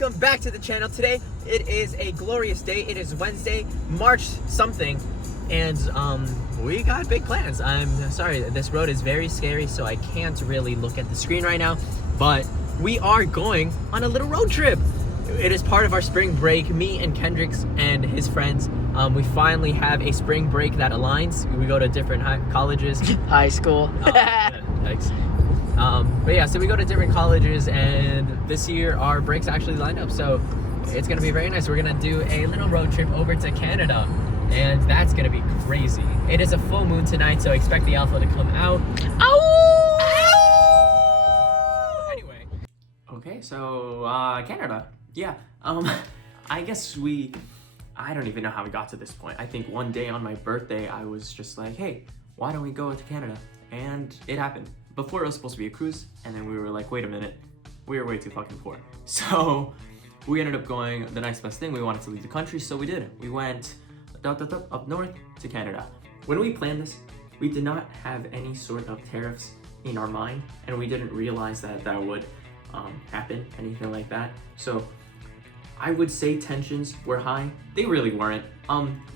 welcome back to the channel. Today it is a glorious day. It is Wednesday, March something, and we got big plans. I'm sorry, this road is very scary, so I can't really look at the screen right now, but we are going on a little road trip. It is part of our spring break. Me and Kendricks and his friends, we finally have a spring break that aligns. We go to different colleges. High school. Thanks. But yeah, so we go to different colleges, and this year our breaks actually lined up, so it's gonna be very nice. We're gonna do a little road trip over to Canada, and that's gonna be crazy. It is a full moon tonight, so expect the alpha to come out. Ow! Anyway, okay, so Canada. Yeah, I guess I don't even know how we got to this point. I think one day on my birthday, I was just like, hey, why don't we go to Canada? And it happened. Before it was supposed to be a cruise, and then we were like, wait a minute, we were way too fucking poor. So we ended up going the next best thing. We wanted to leave the country, so we did. We went up north to Canada. When we planned this, we did not have any sort of tariffs in our mind, and we didn't realize that would happen, anything like that. So I would say tensions were high. They really weren't.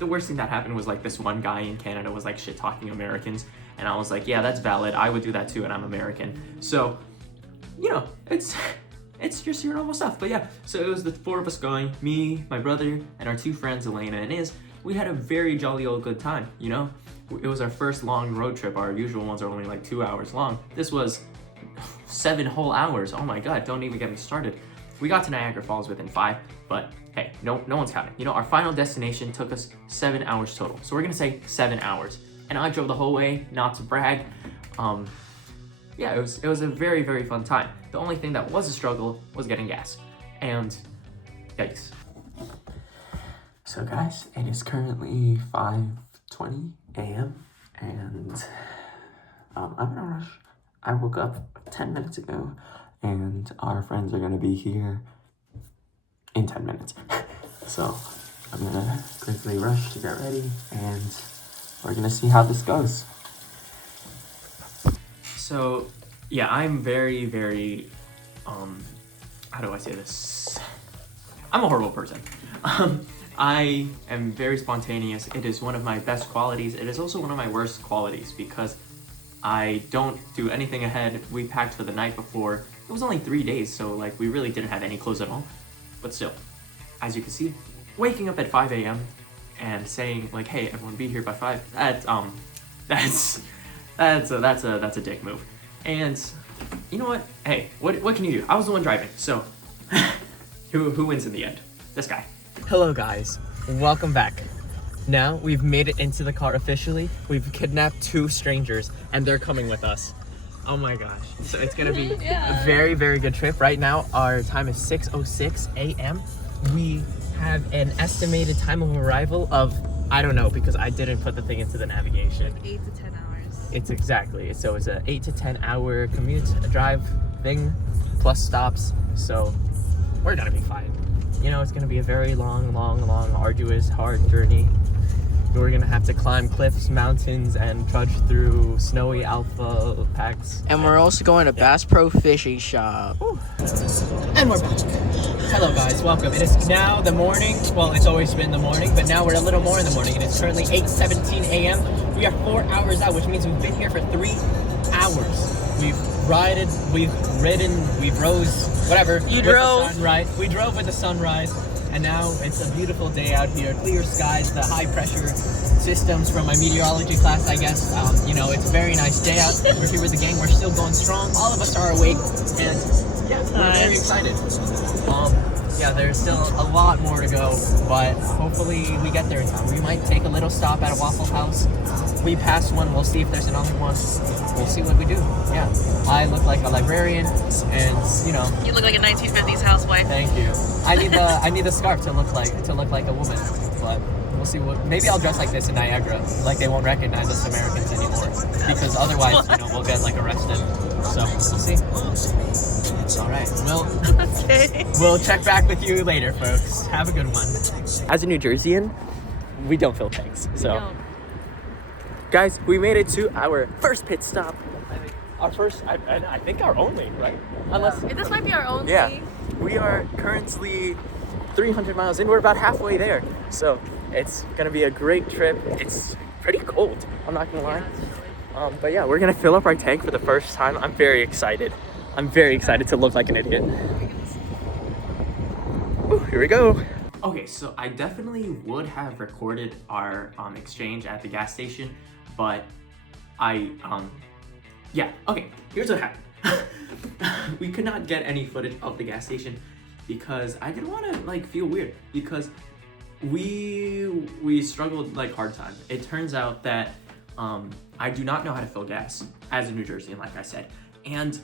The worst thing that happened was like this one guy in Canada was like shit talking Americans, and I was like, yeah, that's valid. I would do that too, and I'm American. So, you know, it's just your normal stuff. But yeah, so it was the four of us going, me, my brother, and our two friends, Elena and Iz. We had a very jolly old good time, you know? It was our first long road trip. Our usual ones are only like 2 hours long. This was 7 whole hours. Oh my God, don't even get me started. We got to Niagara Falls within 5, but hey, no one's counting. You know, our final destination took us 7 hours total. So we're gonna say 7 hours. And I drove the whole way, not to brag. Yeah, it was a very, very fun time. The only thing that was a struggle was getting gas. And yikes. So guys, it is currently 5:20 a.m. and I'm in a rush. I woke up 10 minutes ago, and our friends are gonna be here in 10 minutes. So I'm gonna quickly rush to get ready, and we're gonna see how this goes. So yeah, I'm very, very, how do I say this? I'm a horrible person. I am very spontaneous. It is one of my best qualities. It is also one of my worst qualities because I don't do anything ahead. We packed for the night before. It was only 3 days, so like we really didn't have any clothes at all. But still, as you can see, waking up at 5 a.m. and saying like, hey, everyone be here by 5, that's a dick move. And you know what? Hey, what can you do? I was the one driving, so who wins in the end? This guy. Hello guys, welcome back. Now we've made it into the car officially. We've kidnapped 2 strangers, and they're coming with us. Oh my gosh. So it's gonna be a very, very good trip. Right now, our time is 6:06 a.m. We have an estimated time of arrival of, I don't know, because I didn't put the thing into the navigation. 8 to 10 hours. It's exactly. So it's a 8 to 10 hour commute, a drive thing, plus stops. So we're gonna be fine. You know, it's gonna be a very long, arduous, hard journey. We're gonna have to climb cliffs, mountains, and trudge through snowy alpha packs. And we're also going to Bass Pro Fishing Shop. Ooh. And we're back. Hello guys, welcome. It is now the morning. Well, it's always been the morning, but now we're a little more in the morning. It is currently 8:17 a.m. We are 4 hours out, which means we've been here for 3 hours. We've ridden, we've rose, whatever. You drove. The sunrise. We drove with the sunrise, and now it's a beautiful day out here. Clear skies, the high pressure systems from my meteorology class, I guess. You know, it's a very nice day out. We're here with the gang. We're still going strong. All of us are awake, and yeah, we're very excited. Yeah, there's still a lot more to go, but hopefully we get there in time. We might take a little stop at a Waffle House. We pass one, we'll see if there's another one. We'll see what we do. Yeah, I look like a librarian, and you know. You look like a 1950s housewife. Thank you. I need the scarf to look like a woman, but we'll see what. Maybe I'll dress like this in Niagara, like they won't recognize us Americans anymore, because otherwise, you know, we'll get like arrested. So we'll see. All right, we'll check back with you later, folks. Have a good one. As a New Jerseyan, we don't fill tanks, so. Guys, we made it to our first pit stop. our first, and I think our only, right? Unless, This might be our only. yeah, we are currently 300 miles in. We're about halfway there, so it's gonna be a great trip. It's pretty cold, I'm not gonna lie. But yeah, we're gonna fill up our tank for the first time. I'm very excited. I'm very excited to look like an idiot. Ooh, here we go. Okay, so I definitely would have recorded our exchange at the gas station, but yeah, okay, here's what happened. We could not get any footage of the gas station because I didn't want to like feel weird, because we struggled like hard time. It turns out that I do not know how to fill gas as a New Jerseyan, like I said, and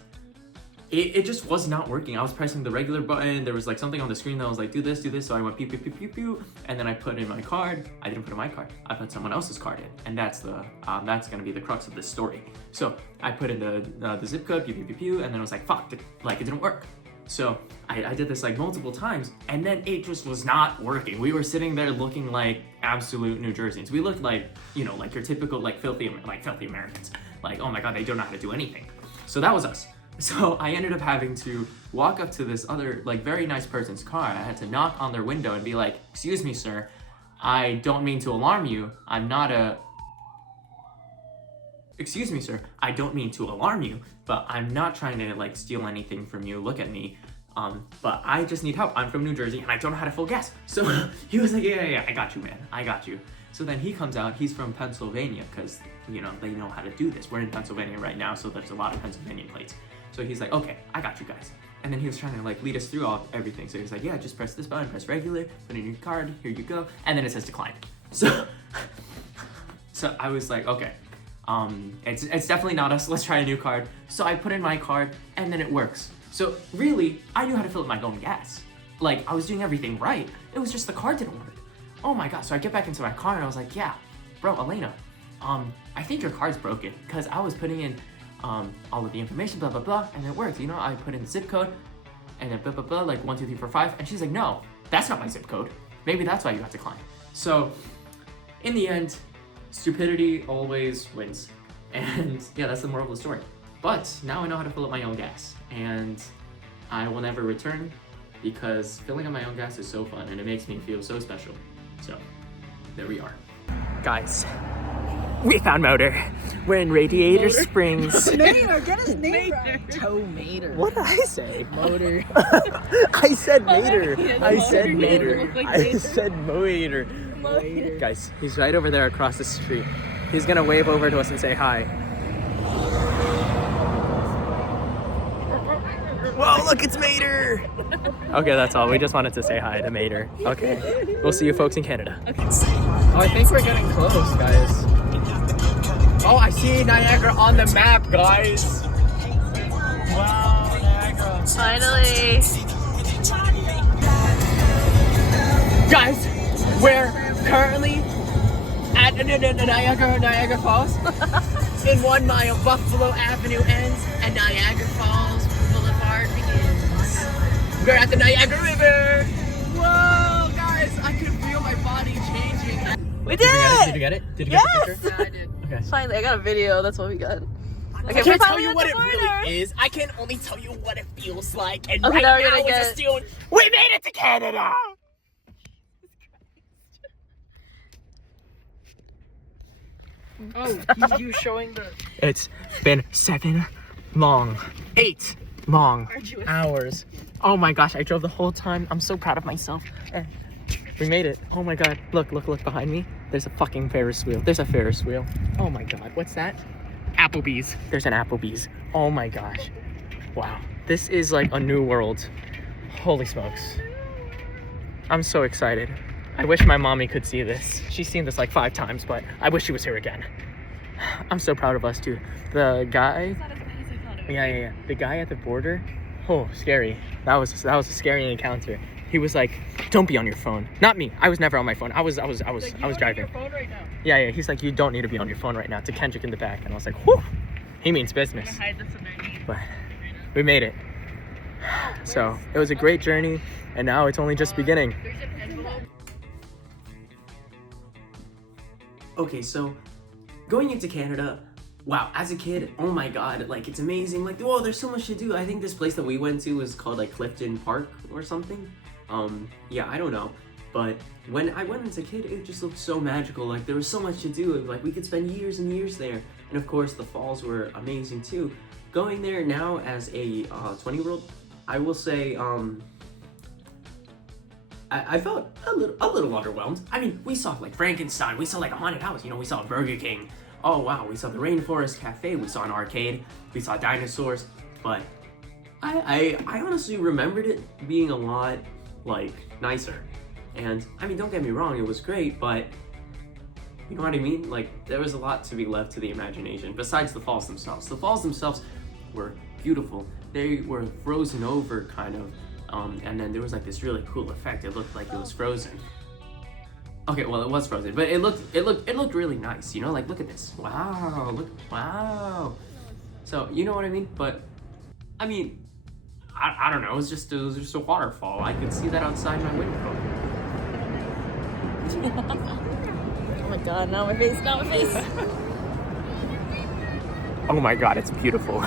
it just was not working. I was pressing the regular button. There was like something on the screen that was like, do this, so I went pew pew pew pew pew, and then I put in my card. I didn't put in my card. I put someone else's card in, and that's gonna be the crux of this story. So I put in the zip code, pew pew pew pew, and then I was like, fuck, it didn't work. So I did this like multiple times, and then it just was not working. We were sitting there looking like absolute New Jerseyans. We looked like, you know, like your typical like filthy Americans. Like, oh my god, they don't know how to do anything. So that was us. So I ended up having to walk up to this other like very nice person's car. I had to knock on their window and be like, excuse me, sir, I don't mean to alarm you. Excuse me, sir, I don't mean to alarm you, but I'm not trying to like steal anything from you. Look at me. But I just need help. I'm from New Jersey and I don't know how to fill gas. So he was like, yeah, I got you, man. I got you. So then he comes out, he's from Pennsylvania, because, you know, they know how to do this. We're in Pennsylvania right now, so there's a lot of Pennsylvania plates. So he's like, okay, I got you guys. And then he was trying to like lead us through everything. So he was like, yeah, just press this button, press regular, put in your card, here you go. And then it says decline. So I was like, okay, it's definitely not us. Let's try a new card. So I put in my card and then it works. So really, I knew how to fill up my own gas. Like, I was doing everything right. It was just the card didn't work. Oh my god. So I get back into my car and I was like, yeah, bro, Elena, I think your card's broken, because I was putting in all of the information, blah, blah, blah, and it worked. You know, I put in the zip code and then blah, blah, blah, like 1, 2, 3, 4, 5. And she's like, no, that's not my zip code. Maybe that's why you got declined. So in the end, stupidity always wins. And yeah, that's the moral of the story. But now I know how to fill up my own gas, and I will never return, because filling up my own gas is so fun and it makes me feel so special. So there we are. Guys, we found Motor. We're in Radiator Springs. Mater, get his name right. Toe Mater. What did I say? Motor. I said Mater. Yeah, I said Motor. Mater. You look like I Mater. said Motor. Mater. Guys, he's right over there across the street. He's gonna wave over to us and say hi. Whoa, look, it's Mater! Okay, that's all. We just wanted to say hi to Mater. Okay. We'll see you folks in Canada. Oh, I think we're getting close, guys. Oh, I see Niagara on the map, guys. Wow, Niagara. Finally. Guys, we're currently at Niagara Falls. In 1 mile, Buffalo Avenue ends and Niagara Falls Boulevard begins. We're at the Niagara River. Whoa, guys, I could feel my body changing. We did Did you get it? Did you get the picture? Yeah, I did. Okay. Finally, I got a video. That's what we got. I Okay, can't we're tell finally you at what the it border. really is. I can only tell you what it feels like. And Okay, right now we're now gonna we're get- just doing. We made it to Canada. Oh, you showing the... It's been 8 long hours. Oh my gosh, I drove the whole time. I'm so proud of myself. We made it. Oh my god. Look behind me. There's a fucking Ferris wheel. There's a Ferris wheel. Oh my god. What's that? Applebee's. There's an Applebee's. Oh my gosh. Wow. This is like a new world. Holy smokes. I'm so excited. I wish my mommy could see this. She's seen this like 5 times, but I wish she was here again. I'm so proud of us too. The guy, yeah. The guy at the border, oh, scary. That was a scary encounter. He was like, "Don't be on your phone." Not me. I was never on my phone. I was driving. Your phone right now. Yeah. He's like, "You don't need to be on your phone right now." To Kendrick in the back, and I was like, "Whew." He means business. Hide this underneath. But we made it. So it was a great journey, and now it's only just beginning. Okay, so going into Canada, wow, as a kid, oh my god, like it's amazing. Like, whoa, there's so much to do. I think this place that we went to was called like Clifton Park or something. Yeah, I don't know. But when I went as a kid, it just looked so magical. Like there was so much to do. Like we could spend years and years there. And of course, the falls were amazing too. Going there now as a 20-year-old, I will say, I felt a little underwhelmed. I mean, we saw like Frankenstein, we saw like a haunted house, you know, we saw Burger King. Oh wow, we saw the Rainforest Cafe, we saw an arcade, we saw dinosaurs, but I honestly remembered it being a lot like nicer. And I mean, don't get me wrong, it was great, but you know what I mean? Like there was a lot to be left to the imagination besides the falls themselves. The falls themselves were beautiful. They were frozen over kind of. And then there was like this really cool effect. It looked like it was frozen. Okay, well it was frozen, but it looked really nice. You know, like look at this. Wow, wow. So you know what I mean? But I mean, I don't know. It was just a waterfall. I could see that outside my window. Oh my god, not my face, not my face. Oh my god, it's beautiful.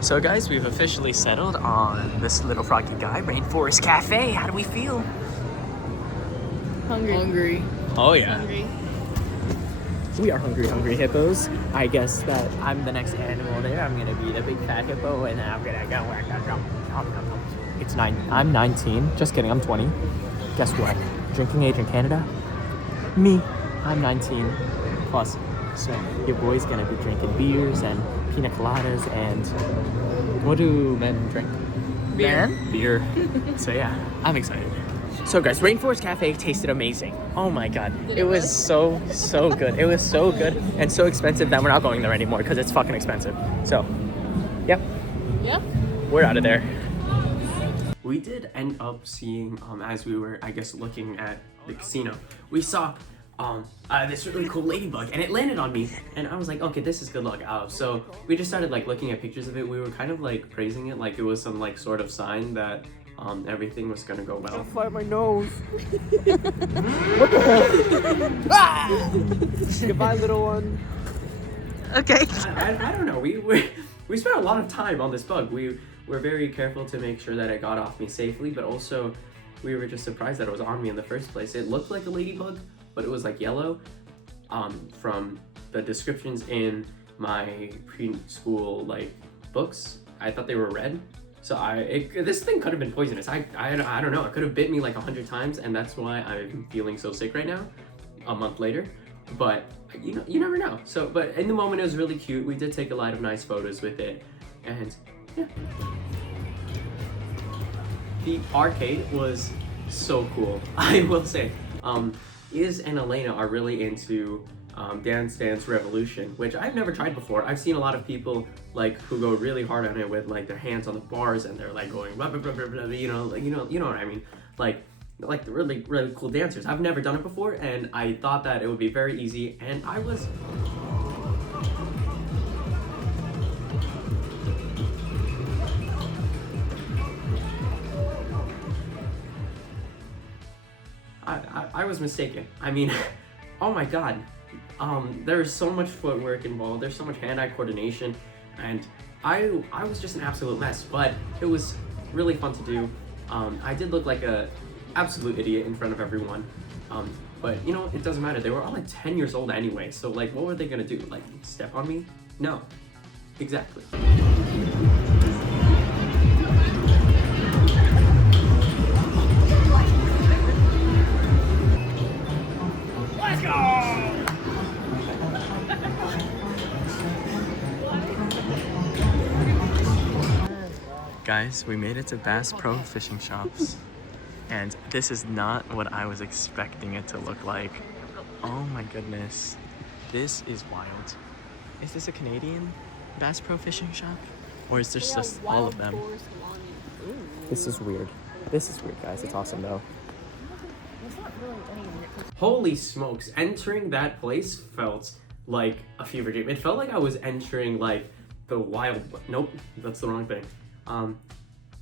So guys, we've officially settled on this little froggy guy, Rainforest Cafe. How do we feel? Hungry. Oh yeah. Hungry. We are hungry hippos. I guess that I'm the next animal there. I'm gonna be the big fat hippo, and then I'm gonna go. It's 9. I'm 19. Just kidding. I'm 20. Guess what? Drinking age in Canada? Me. I'm 19 plus. So your boy's gonna be drinking beers and pina coladas and what do men drink? Beer. Beer. So yeah, I'm excited. So guys, Rainforest Cafe tasted amazing. Oh my god. It was so good. It was so good and so expensive that we're not going there anymore because it's fucking expensive. So, yep. Yeah. We're out of there. We did end up seeing, as we were, I guess, looking at the casino, we saw this really cool ladybug, and it landed on me, and I was like, okay, this is good luck. So we just started like looking at pictures of it. We were kind of like praising it, like it was some like sort of sign that everything was gonna go well. Fly my nose. What the hell? Ah! Goodbye, little one. Okay. I don't know. We spent a lot of time on this bug. We were very careful to make sure that it got off me safely, but also we were just surprised that it was on me in the first place. It looked like a ladybug, but it was like yellow. From the descriptions in my preschool like books, I thought they were red. So this thing could have been poisonous. I don't know. It could have bit me like 100 times, and that's why I'm feeling so sick right now, a month later. But you never know. So, but in the moment, it was really cute. We did take a lot of nice photos with it, and yeah. The arcade was so cool. I will say, Iz and Elena are really into Dance Dance Revolution, which I've never tried before. I've seen a lot of people like who go really hard on it with like their hands on the bars and they're like going blah, blah, blah, blah, blah, you know what I mean, like the really cool dancers. I've never done it before, and I thought that it would be very easy, and I was mistaken. I mean, oh my god. There's so much footwork involved, there's so much hand-eye coordination, and I was just an absolute mess, but it was really fun to do. I did look like a absolute idiot in front of everyone, but you know, it doesn't matter. They were all like 10 years old anyway, so like what were they gonna do? Like step on me? No. Exactly. Guys, we made it to Bass Pro Fishing Shops, and this is not what I was expecting it to look like. Oh my goodness, this is wild. Is this a Canadian Bass Pro Fishing Shop? Or is this just all of them? This is weird. This is weird, guys. It's awesome though. Holy smokes, entering that place felt like a fever dream. It felt like I was entering like the wild, nope, that's the wrong thing. I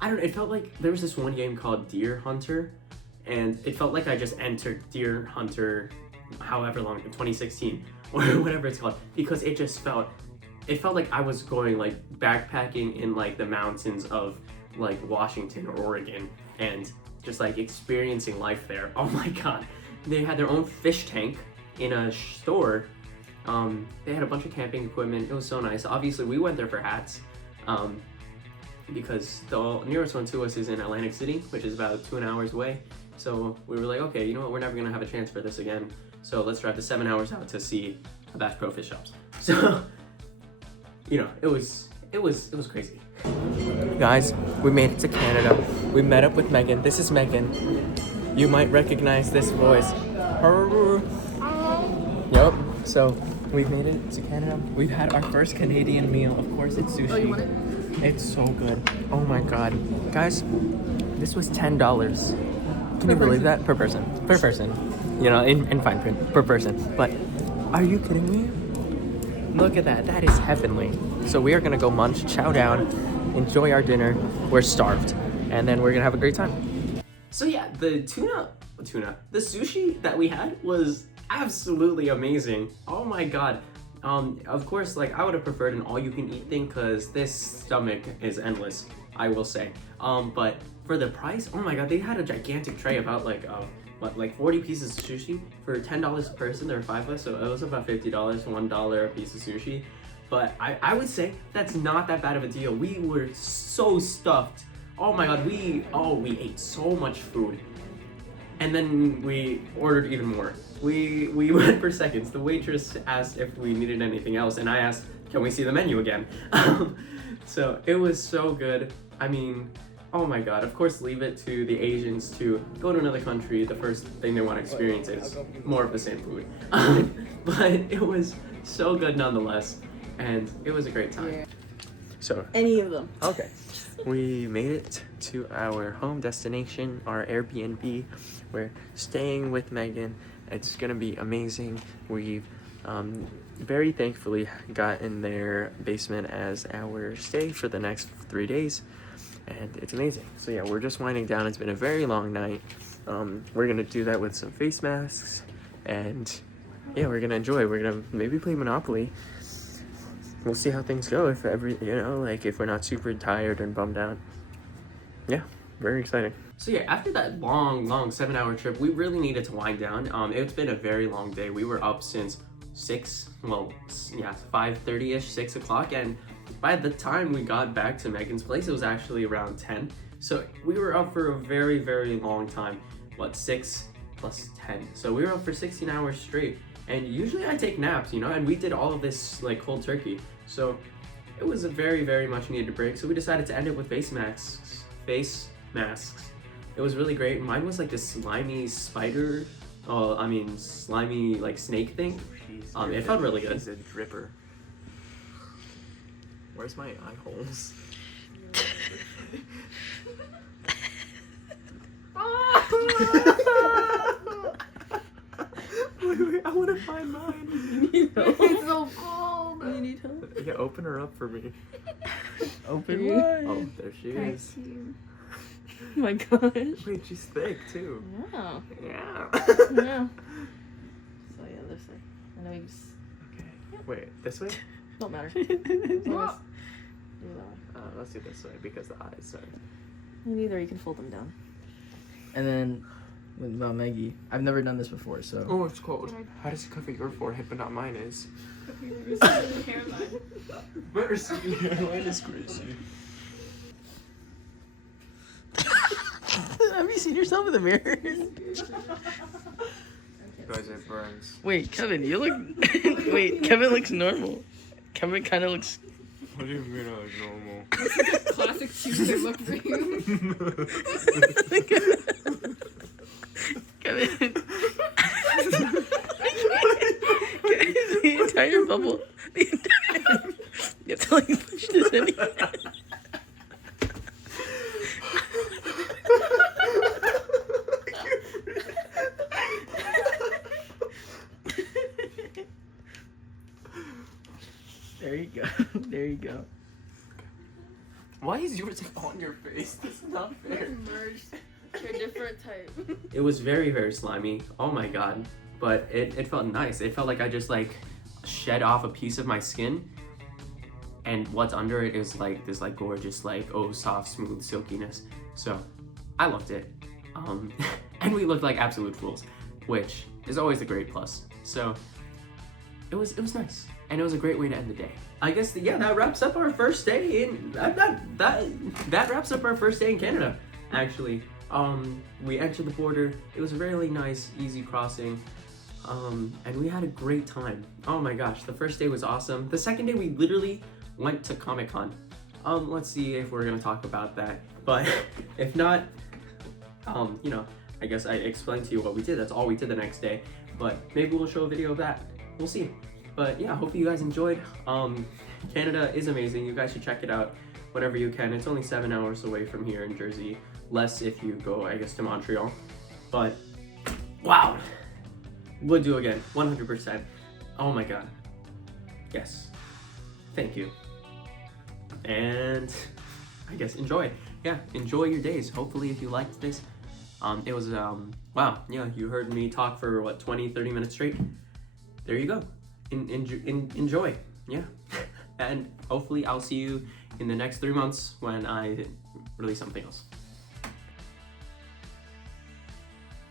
don't know, it felt like there was this one game called Deer Hunter, and it felt like I just entered Deer Hunter however long, in 2016. or whatever it's called, because it felt like I was going like backpacking in like the mountains of like Washington or Oregon and just like experiencing life there. Oh my god. They had their own fish tank in a store. They had a bunch of camping equipment. It was so nice. Obviously we went there for hats, because the nearest one to us is in Atlantic City, which is about 2 hours away. So we were like, okay, you know what, we're never gonna have a chance for this again. So let's drive the 7 hours out to see a Bass Pro Fish shops. So, you know, it was crazy. Guys, we made it to Canada. We met up with Megan. This is Megan. You might recognize this voice. Yup. So we've made it to Canada. We've had our first Canadian meal. Of course, it's sushi. Oh, you want it? It's so good. Oh my god, guys, this was $10. Can you believe that? Per person. Per person. You know, in fine print. Per person. But are you kidding me? Look at that. That is heavenly. So we are gonna go munch, chow down, enjoy our dinner. We're starved, and then we're gonna have a great time. So yeah, the sushi that we had was absolutely amazing. Oh my god. Of course, like I would have preferred an all-you-can-eat thing because this stomach is endless, I will say. But for the price, oh my god, they had a gigantic tray about like 40 pieces of sushi for $10 a person. There were 5 of us, so it was about $50, $1 a piece of sushi. But I would say that's not that bad of a deal. We were so stuffed. Oh my god, we ate so much food. And then we ordered even more. We went for seconds. The waitress asked if we needed anything else, and I asked, can we see the menu again? So it was so good. I mean, oh my god, of course leave it to the Asians to go to another country. The first thing they want to experience is more of the same food. But it was so good nonetheless, and it was a great time. Yeah. So, Any of them. okay. We made it to our home destination, our Airbnb. We're staying with Megan. It's gonna be amazing. We've very thankfully gotten their basement as our stay for the next 3 days, and it's amazing. So yeah, we're just winding down. It's been a very long night. We're gonna do that with some face masks, and yeah, we're gonna enjoy. We're gonna maybe play Monopoly. We'll see how things go. If if we're not super tired and bummed out. Yeah, very exciting. So yeah, after that long 7-hour trip, we really needed to wind down. It's been a very long day. We were up since 5:30ish, 6 o'clock, and by the time we got back to Megan's place, it was actually around 10. So we were up for a very, very long time. 6 plus 10? So we were up for 16 hours straight. And usually I take naps, and we did all of this like cold turkey. So it was a very, very much needed break. So we decided to end it with face masks. It was really great. Mine was like this slimy spider, slimy like snake thing. It felt really good. She's a dripper. Where's my eye holes? Wait, I want to find mine. It's so cold. You need help? Yeah, open her up for me. Open what? Oh, there she is. Oh my gosh. Wait, she's thick too. Yeah. Yeah. Yeah. So yeah, this way. And then we just... Okay. Wait, this way? Don't matter. Let's do this way because the eyes are... Either you can fold them down. And then with Maggie, I've never done this before, so. Oh, it's cold. How does it cover your forehead but not mine is? Mercy, hairline is crazy. Have you seen yourself in the mirror? Guys, it burns. Wait, Kevin, you look. Wait, Kevin looks normal. Kevin kind of looks. What do you mean I look normal? Classic Tuesday look for you. Kevin. The entire bubble. You have to like push this in. There you go. There you go. Why is yours on your face? This is not fair. Merged. You're a different type. It was very, very slimy. Oh my god. But it felt nice. It felt like I just shed off a piece of my skin, and what's under it is like this like gorgeous like soft smooth silkiness. So I loved it. And we looked like absolute fools, which is always a great plus. So it was nice, and it was a great way to end the day. I guess that wraps up our first day in that wraps up our first day in Canada. Actually, we entered the border. It was a really nice, easy crossing, and we had a great time. Oh my gosh, the first day was awesome. The second day we literally went to Comic-Con. Let's see if we're gonna talk about that, but if not, you know, I guess I explained to you what we did. That's all we did the next day, but maybe we'll show a video of that. We'll see. But yeah, hope you guys enjoyed. Canada is amazing. You guys should check it out whenever you can. It's only 7 hours away from here in Jersey. Less if you go, I guess, to Montreal. But wow, would do again, 100%. Oh my god. Yes. Thank you. And I guess enjoy. Yeah, enjoy your days. Hopefully, if you liked this, it was wow. Yeah, you heard me talk for what 20-30 minutes straight. There you go. Enjoy. Yeah. And hopefully I'll see you in the next 3 months when I release something else.